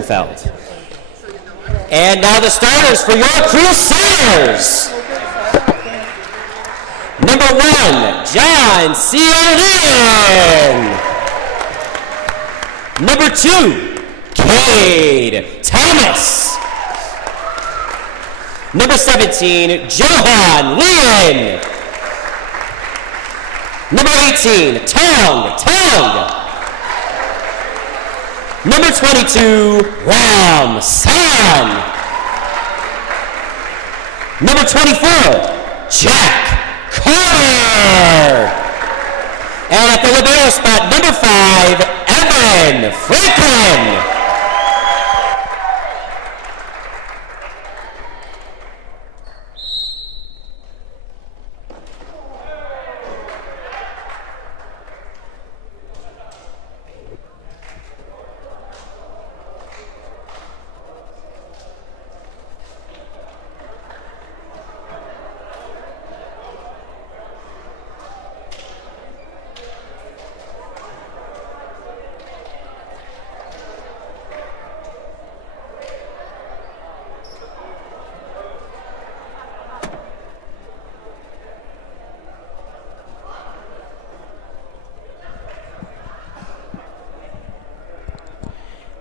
Feld. And now the starters for your Crusaders. Number 1, John Ciarin. Number 2, Cade Thomas. Number 17, Johan Lien. Number 18, Tong. Number 22, Ram San. Number 24, Jack Carter. And at the libero spot, number 5, Evan Franklin.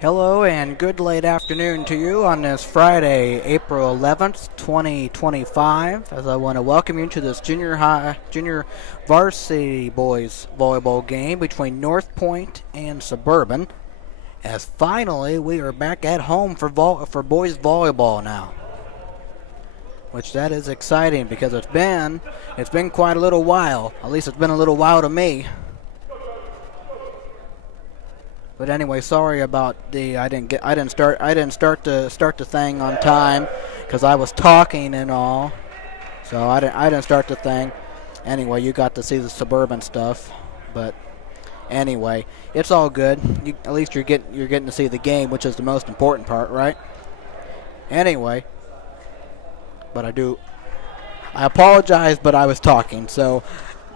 Hello and good late afternoon to you on this Friday, April 11th, 2025, as I want to welcome you to this junior varsity boys volleyball game between Northpointe and Suburban, as finally we are back at home for boys volleyball now, which that is exciting because it's been quite a little while. At least it's been a little while to me. But anyway, sorry about I didn't start the thing on time because I was talking and all. So I didn't start the thing. Anyway, you got to see the Suburban stuff. But anyway, it's all good. At least you're getting to see the game, which is the most important part, right? Anyway, but I apologize, but I was talking, so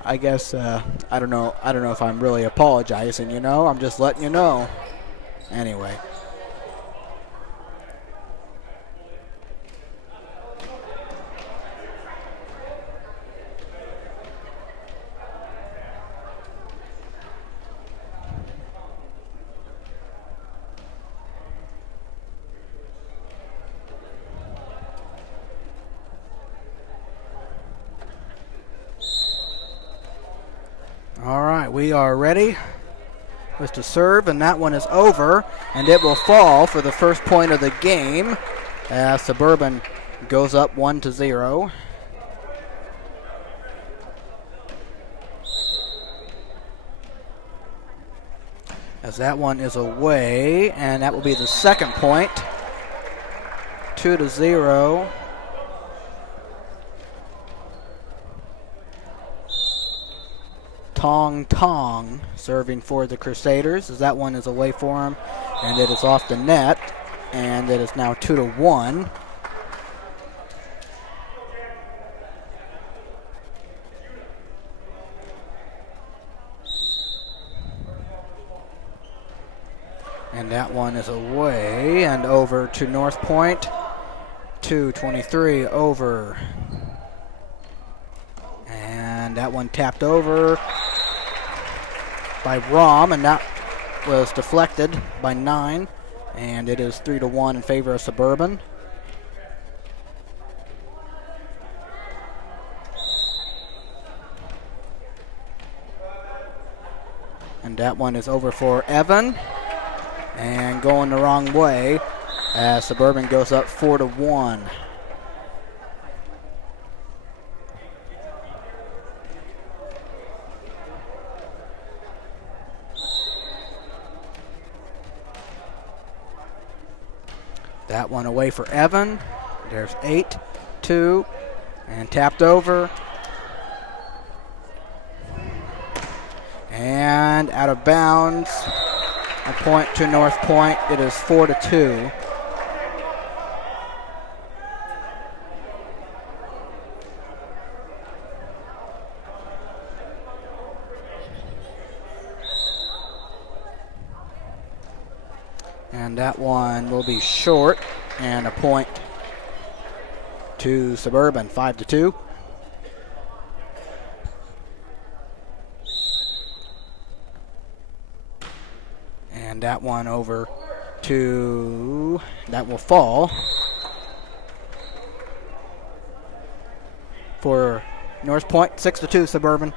I guess I don't know if I'm really apologizing, I'm just letting you know. Anyway. All right, we are ready. Was to serve, and that one is over, and it will fall for the first point of the game as Suburban goes up 1-0. As that one is away, and that will be the second point. 2-0. Tong serving for the Crusaders, as that one is away for him, and it is off the net, and it is now 2-1. And that one is away and over to Northpointe. 2-23 over. And that one tapped over by Rom, and that was deflected by 9, and it is 3-1 in favor of Suburban. And that one is over for Evan, and going the wrong way as Suburban goes up 4-1. That one away for Evan. There's 8-2 and tapped over. And out of bounds. A point to Northpointe. It is 4-2. And that that one will be short, and a point to Suburban, 5-2. And that one over to, that will fall for Northpointe, 6-2 Suburban.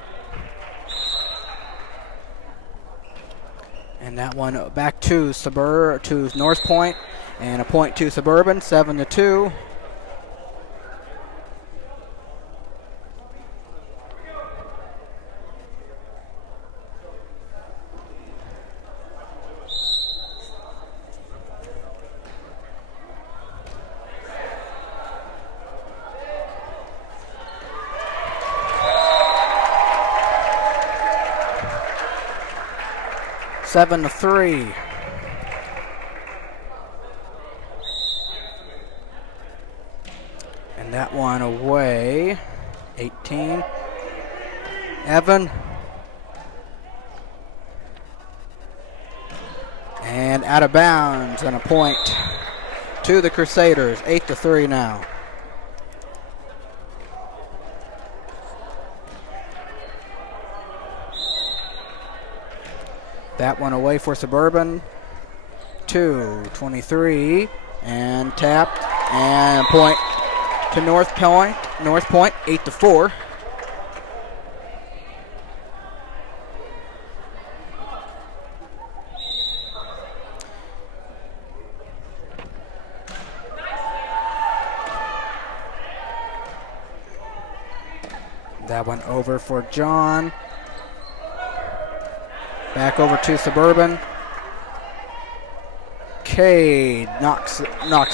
And that one back to Northpointe, and a point to Suburban, 7-2. Seven to 3. And that one away. 18. Evan. And out of bounds, and a point to the Crusaders. 8-3 now. That one away for Suburban. 2-23, and tapped, and a point to Northpointe. 8-4. That one over for John. Back over to Suburban. Cade knocks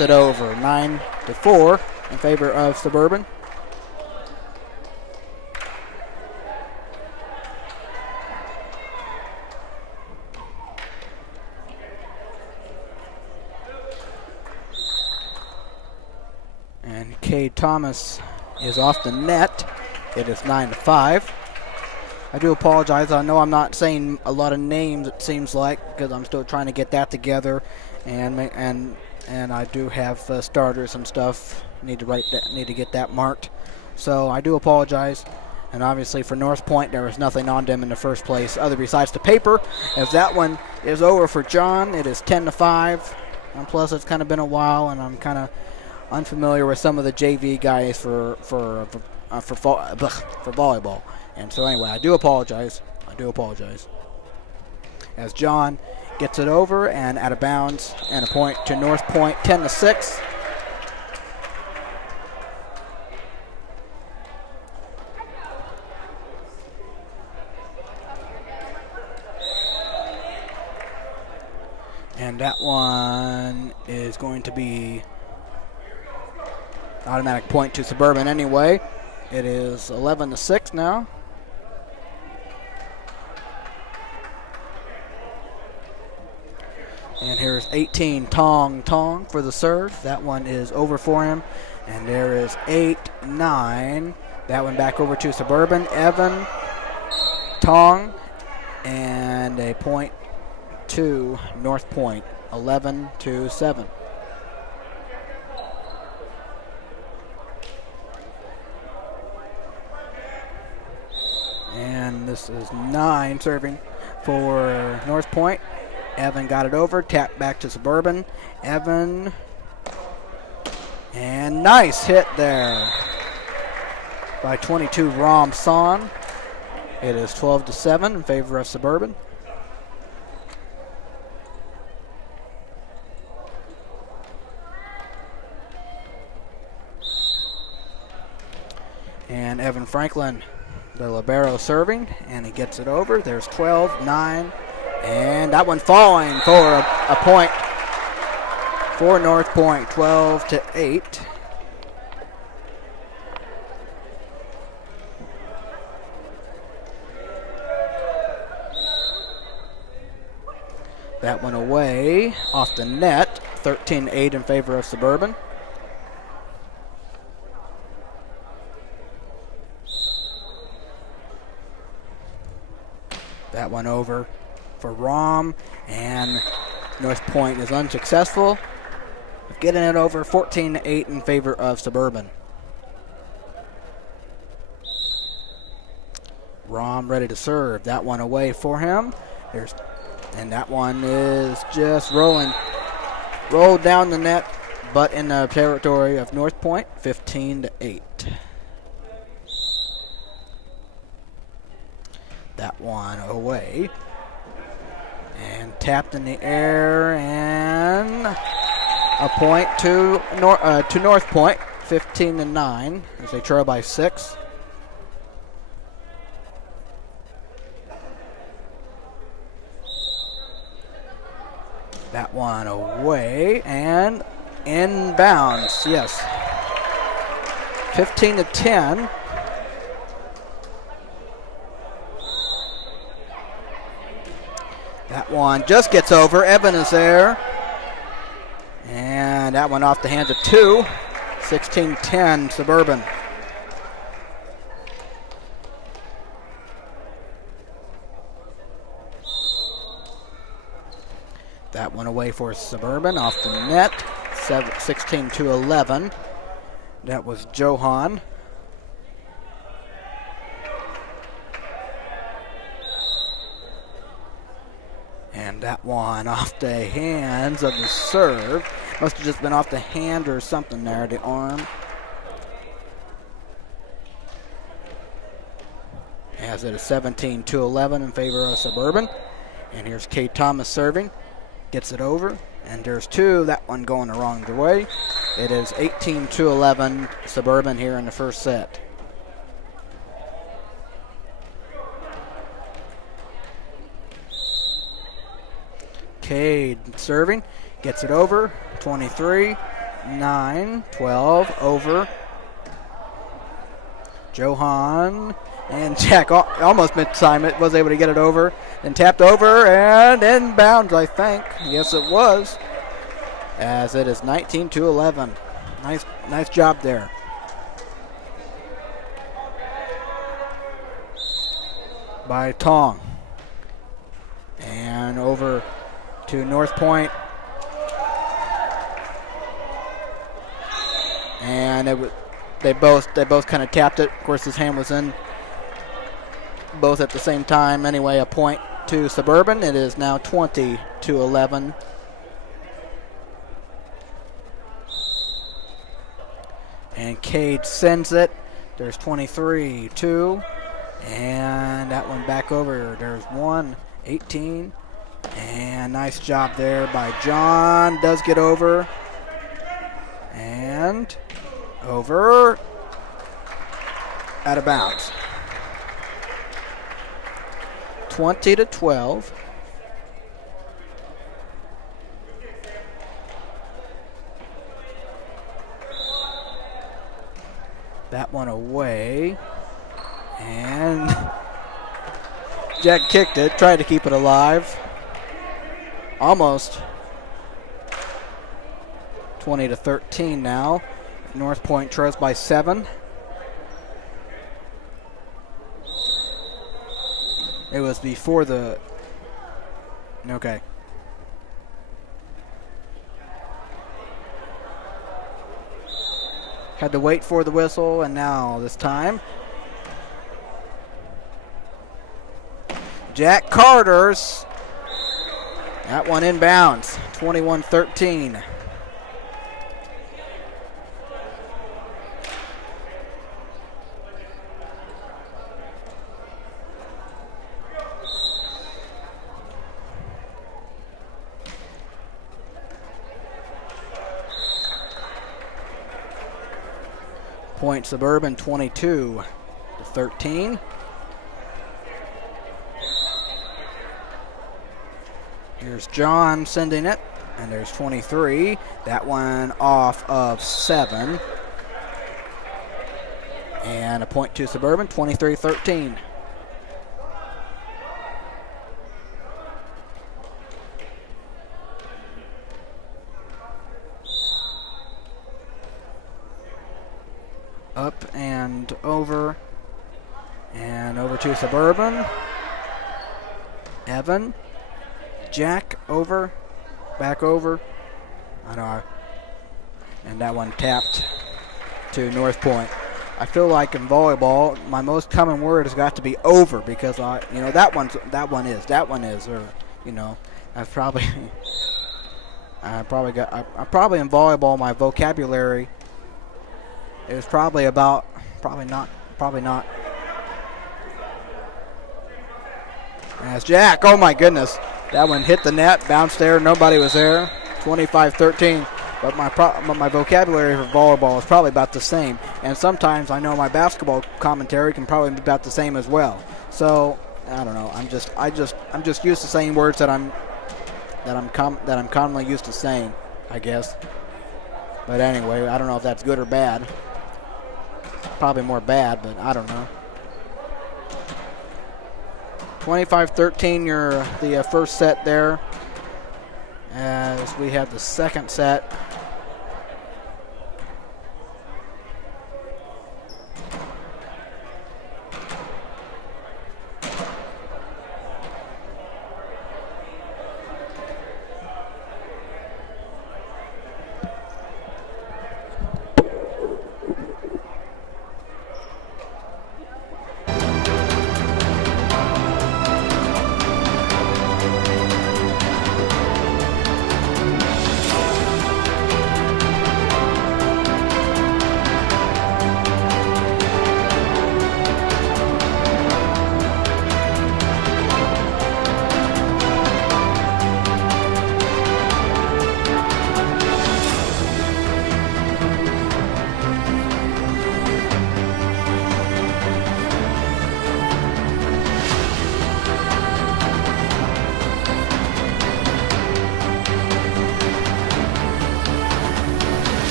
it over. 9-4 in favor of Suburban. And Cade Thomas is off the net. It is 9-5. I do apologize. I know I'm not saying a lot of names, it seems like, because I'm still trying to get that together, and I do have starters and stuff. Need to get that marked. So I do apologize. And obviously for Northpointe, there was nothing on them in the first place, other besides the paper. As that one is over for John, it is 10-5. And plus, it's kind of been a while, and I'm kind of unfamiliar with some of the JV guys for volleyball. And so anyway, I do apologize. As John gets it over and out of bounds, and a point to Northpointe, 10-6. And that one is going to be automatic point to Suburban anyway. It is 11-6 now. And here's 18, Tong for the serve. That one is over for him. And there is 8-9. That one back over to Suburban. Evan, Tong, and a point to Northpointe, 11-7. And this is 9 serving for Northpointe. Evan got it over, tapped back to Suburban. Evan, and nice hit there by 22 Ram San. It is 12-7 in favor of Suburban. And Evan Franklin, the libero, serving, and he gets it over. There's 12-9. And that one falling for a point for Northpointe, 12-8. That one away off the net, 13-8 in favor of Suburban. That one over for Rom, and Northpointe is unsuccessful, getting it over 14-8 in favor of Suburban. Rom ready to serve. That one away for him. And that one is just rolled down the net, but in the territory of Northpointe, 15-8. That one away. And tapped in the air, and a point to Northpointe, 15-9, as they trail by 6. That one away and inbounds. Yes. 15-10. That one just gets over. Evan is there. And that one off the hands of 2. 16-10 Suburban. That one away for Suburban off the net. 16-11. That was Johan. And that one off the hands of the serve. Must have just been off the hand or something there, the arm. As it is 17-11 in favor of Suburban. And here's Kate Thomas serving. Gets it over. And there's 2. That one going the wrong way. It is 18-11 Suburban here in the first set. Cade serving, gets it over, 23, 9, 12, over. Johan and Jack almost mid-time it was able to get it over, and tapped over and inbounds, I think. Yes, it was, as it is 19-11. Nice job there. By Tong. And over to Northpointe, and they both kind of tapped it. Of course, his hand was in both at the same time. Anyway, a point to Suburban. It is now 20-11. And Cade sends it. There's 23-2, and that one back over. There's 18. And nice job there by John. Does get over. And over. Out of bounds. 20-12. That one away. And Jack kicked it. Tried to keep it alive. Almost. 20-13 now. Northpointe trails by 7. It was before the... Okay. Had to wait for the whistle, and now this time. Jack Carter's. That one inbounds, 21-13. Point Suburban, 22-13. Here's John sending it, and there's 23. That one off of 7. And a point to Suburban, 23-13. Up and over to Suburban. Evan. Jack over, back over. I know. And that one tapped to Northpointe. I feel like in volleyball, my most common word has got to be over because that one is, or I've probably I probably in volleyball my vocabulary is probably not. As Jack, oh my goodness, that one hit the net, bounced there, nobody was there, 25-13. But my vocabulary for volleyball is probably about the same, and sometimes I know my basketball commentary can probably be about the same as well. So I don't know. I'm just used to saying words that I'm commonly used to saying, I guess. But anyway, I don't know if that's good or bad. Probably more bad, but I don't know. 25-13, the first set there. As we have the second set.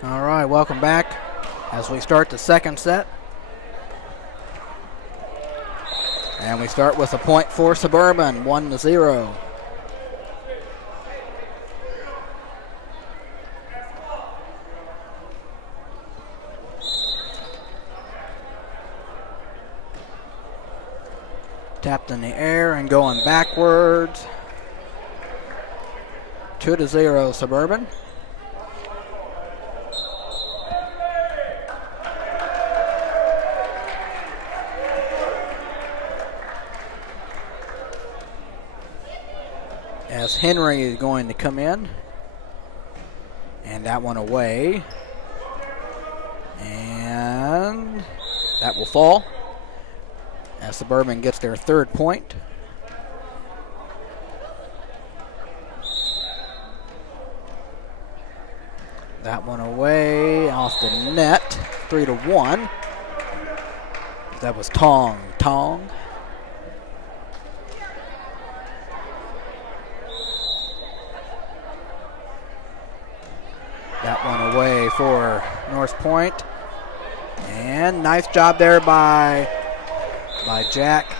All right, welcome back as we start the second set. And we start with a point for Suburban, 1-0. Tapped in the air and going backwards. 2-0 Suburban. As Henry is going to come in. And that one away. And that will fall. As Suburban gets their third point. That one away off the net, 3-1. That was Tong. That one away for Northpointe. And nice job there by Jack.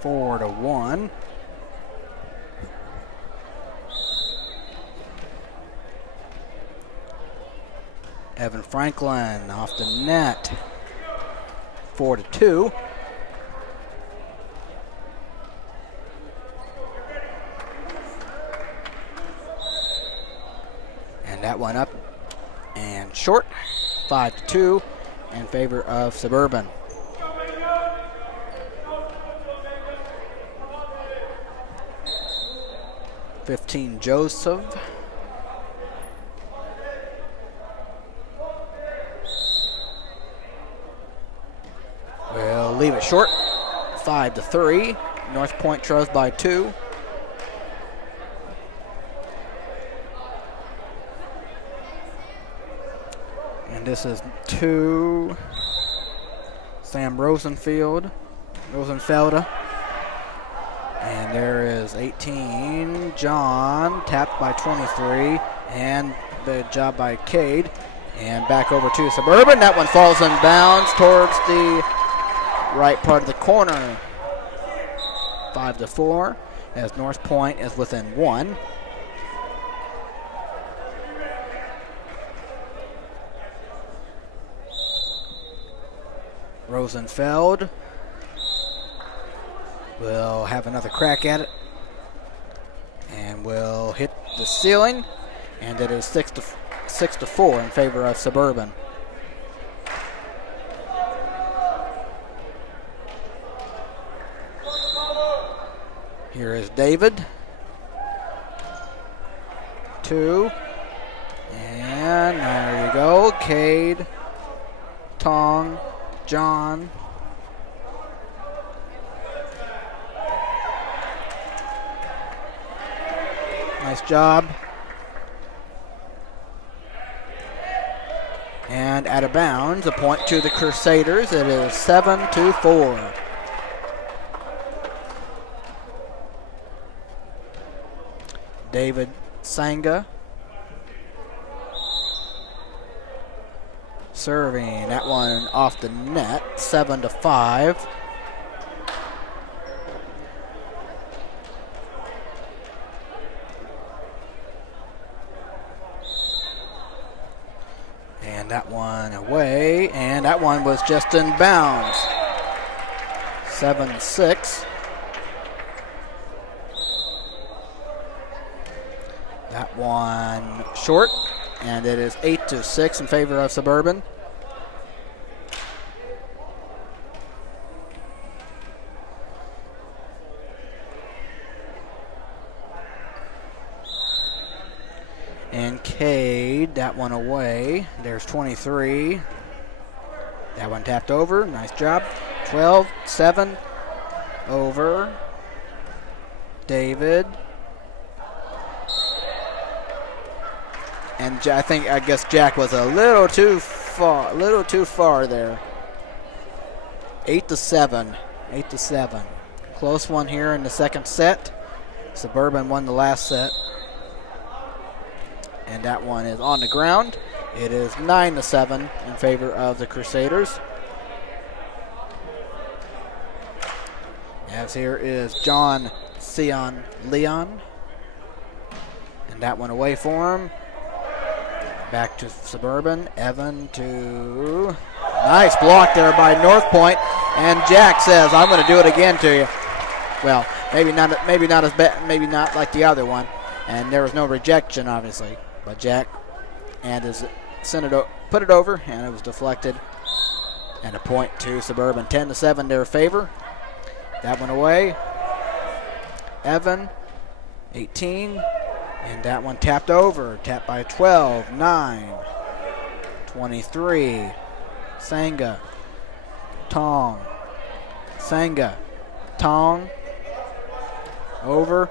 4-1. Evan Franklin off the net. 4-2. And that one up and short. 5-2 in favor of Suburban. Joseph. We'll leave it short. 5-3. Northpointe trails by 2. And this is 2. Sam Rosenfeld. And there is 18, John, tapped by 23, and the job by Cade. And back over to Suburban. That one falls in bounds towards the right part of the corner. 5-4, as Northpointe is within 1. Rosenfeld will have another crack at it and will hit the ceiling, and it is 6-4 in favor of Suburban. Here is David. 2. And there you go. Cade, Tong, John. Nice job. And out of bounds, a point to the Crusaders. It is 7-4. David Sanga serving that one off the net, 7-5. And that one away, and that one was just in bounds. 7-6. That one short, and it is 8-6 in favor of Suburban. And Cade, that one away. There's 23. That one tapped over. Nice job. 12-7 over. David. And I guess Jack was a little too far there. 8-7. 8-7. Close one here in the second set. Suburban won the last set. And that one is on the ground. It is 9-7 in favor of the Crusaders. As here is John Sion Leon. And that one away for him. Back to Suburban. Evan to... Nice block there by Northpointe. And Jack says, I'm going to do it again to you. Well, maybe not as bad, maybe not like the other one. And there was no rejection, obviously. But Jack and put it over, and it was deflected. And a point to Suburban. 10-7 their favor. That one away. Evan, 18. And that one tapped over. Tapped by 12, 9, 23. Sanga, Tong, Sanga, Tong, over,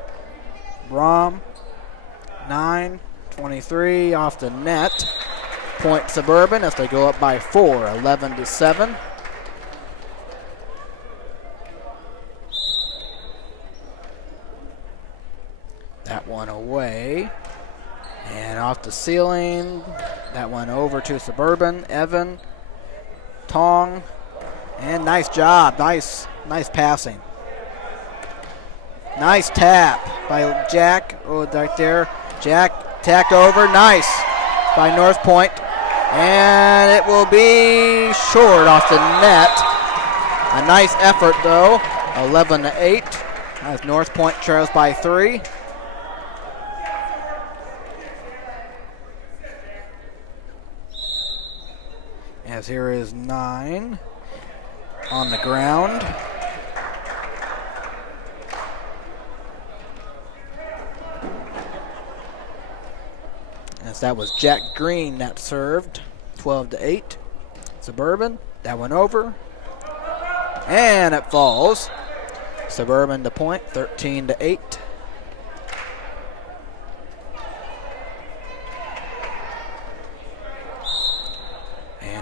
Rom, 9, 23 off the net. Point Suburban as they go up by 4, 11-7. That one away. And off the ceiling. That one over to Suburban. Evan, Tong, and nice job. Nice passing. Nice tap by Jack. Oh, right there. Jack tacked over. Nice by Northpointe. And it will be short off the net. A nice effort, though. 11-8 as Northpointe trails by 3. As here is 9 on the ground. As that was Jack Green that served. 12-8. Suburban. That one over. And it falls. Suburban to point. 13-8.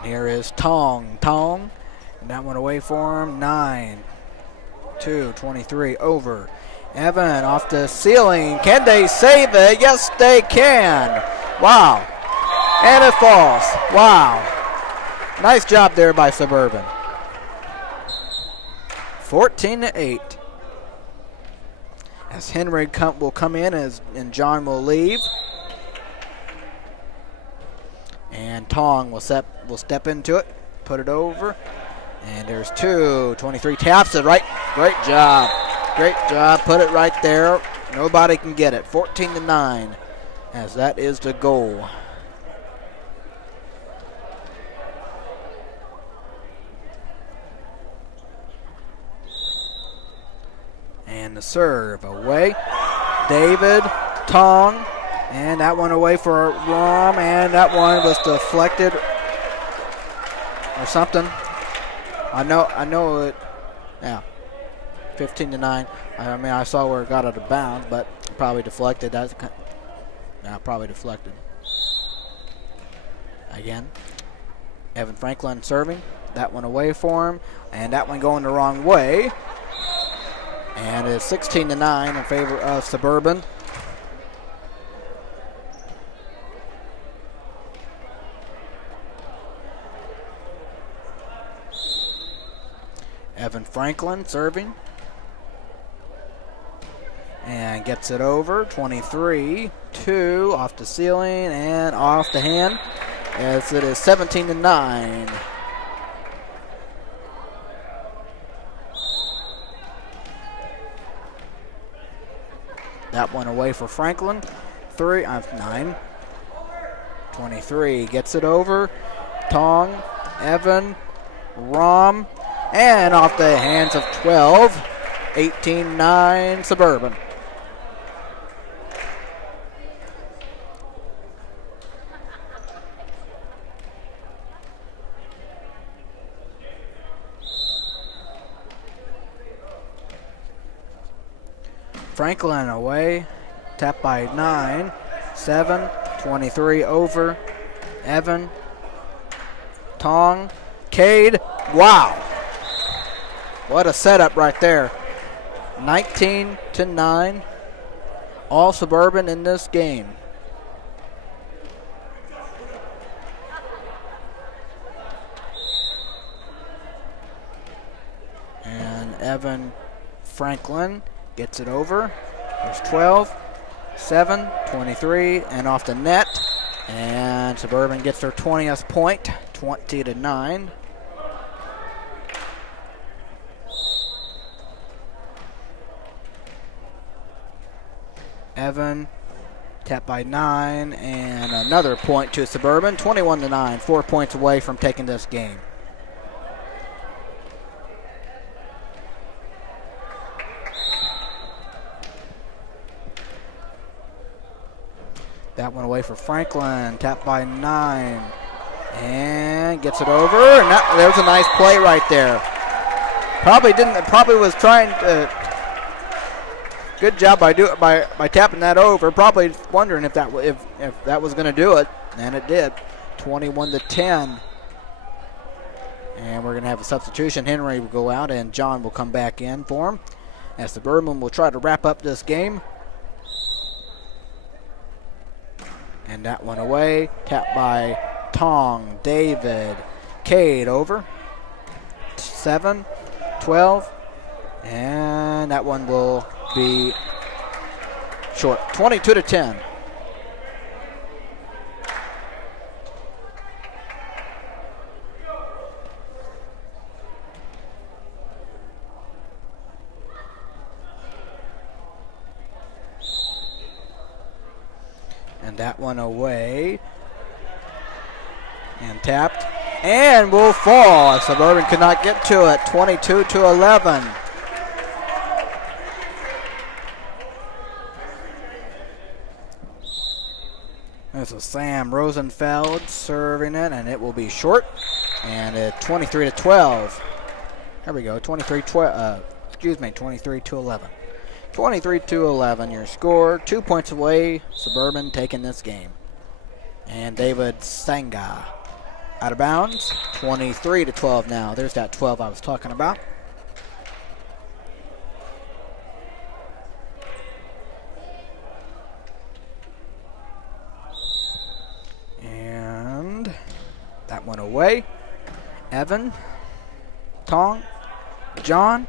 Here is Tong. And that one away for him. 9, 2, 23 over. Evan off the ceiling. Can they save it? Yes, they can. Wow. And it falls. Wow. Nice job there by Suburban. 14-8. As Henry will come in and John will leave. And Tong will step into it, put it over. And there's 2, 23, taps it right. Great job. Put it right there. Nobody can get it. 14-9, as that is the goal. And the serve away. David, Tong. And that one away for Rom, and that one was deflected or something. I know it. Yeah, 15-9. I mean, I saw where it got out of bounds, but probably deflected. Probably deflected. Again, Evan Franklin serving. That one away for him, and that one going the wrong way. And it's 16-9 in favor of Suburban. Evan Franklin serving. And gets it over. 23-2 off the ceiling and off the hand. As it is 17-9. That one away for Franklin. 9. 23 gets it over. Tong, Evan, Rom. And off the hands of 12, 18-9 Suburban. Franklin away, tapped by 9, 7, 23 over. Evan, Tong, Cade, wow. What a setup right there. 19-9. All Suburban in this game. And Evan Franklin gets it over. There's 12, 7, 23, and off the net. And Suburban gets their 20th point, 20-9. Evan tapped by 9, and another point to Suburban, 21-9, 4 points away from taking this game. That one away for Franklin, tapped by 9, and gets it over. And there's a nice play right there. Probably was trying to. Good job by tapping that over. Probably wondering if that was going to do it, and it did. 21-10. And we're going to have a substitution. Henry will go out, and John will come back in for him. As the Suburban will try to wrap up this game. And that one away. Tapped by Tong, David, Cade over. 7, 12. And that one will be short. 22-10. And that one away. And tapped. And will fall. Suburban could not get to it. 22-11. This is Sam Rosenfeld serving it, and it will be short. And at 23-12. There we go. 23-11. 23-11 your score. 2 points away. Suburban taking this game. And David Sanga out of bounds. 23-12 now. There's that 12 I was talking about. And that one away. Evan, Tong, John,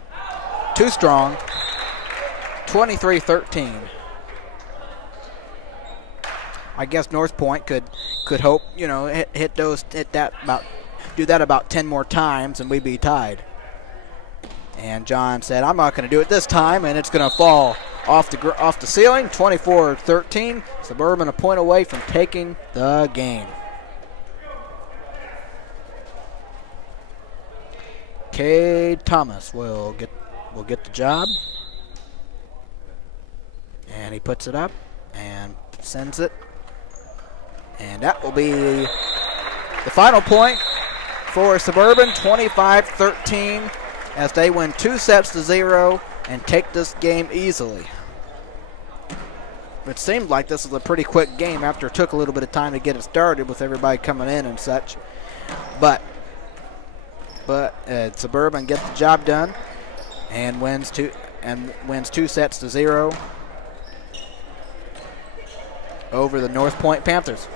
too strong. 23-13. I guess Northpointe could hope, do that about 10 more times and we'd be tied. And John said, I'm not going to do it this time, and it's going to fall off the ceiling. 24-13. Suburban a point away from taking the game. Cade Thomas will get the job. And he puts it up and sends it. And that will be the final point for Suburban, 25-13, as they win 2-0 and take this game easily. It seemed like this was a pretty quick game after it took a little bit of time to get it started with everybody coming in and such. But Suburban gets the job done and wins 2-0 over the Northpointe Panthers.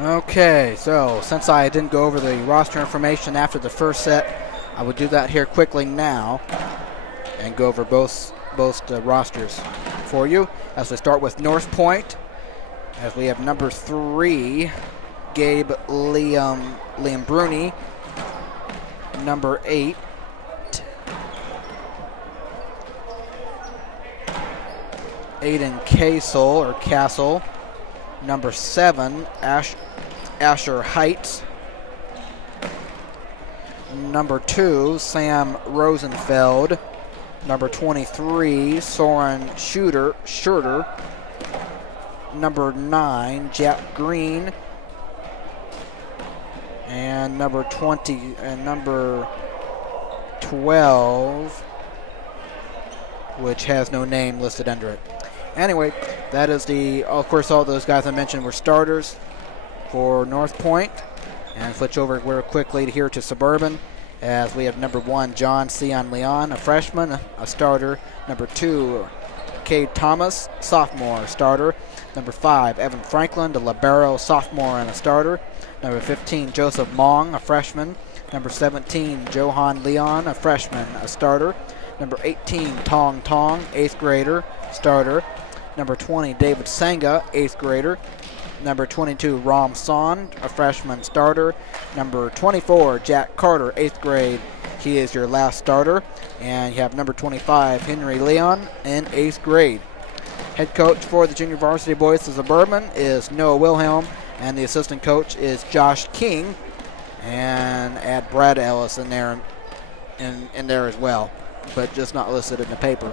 Okay, so since I didn't go over the roster information after the first set, I will do that here quickly now and go over both rosters for you. As we start with Northpointe, as we have number 3, Gabe Liam Bruni, number 8, Aiden Castle, number 7, Asher Heights, number 2, Sam Rosenfeld, Number 23, Soren Schurter. Number 9, Jack Green. And number 12, which has no name listed under it. Anyway, that is of course, all those guys I mentioned were starters for Northpointe. And switch over real quickly here to Suburban, as we have number 1, John Sion Leon, a freshman, a starter. Number 2, Cade Thomas, sophomore, starter. Number 5, Evan Franklin, the libero, sophomore, and a starter. Number 15, Joseph Mong, a freshman. Number 17, Johan Leon, a freshman, a starter. Number 18, Tong Tong, 8th grader, starter. Number 20, David Sanga, 8th grader. Number 22, Ram Son, a freshman, starter. Number 24, Jack Carter, 8th grade. He is your last starter. And you have number 25, Henry Leon, in 8th grade. Head coach for the junior varsity boys of Suburban is Noah Wilhelm, and the assistant coach is Josh King. And add Brad Ellis in there as well, but just not listed in the paper.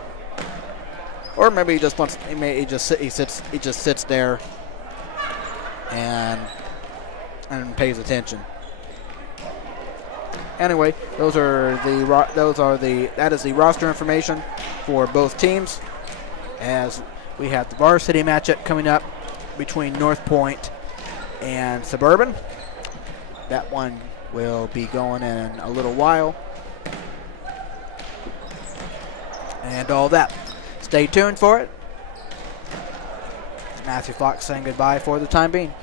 Or maybe he just sits there and pays attention. Anyway, that is the roster information for both teams, as we have the varsity matchup coming up between Northpointe and Suburban. That one will be going in a little while. And all that. Stay tuned for it. Matthew Fox saying goodbye for the time being.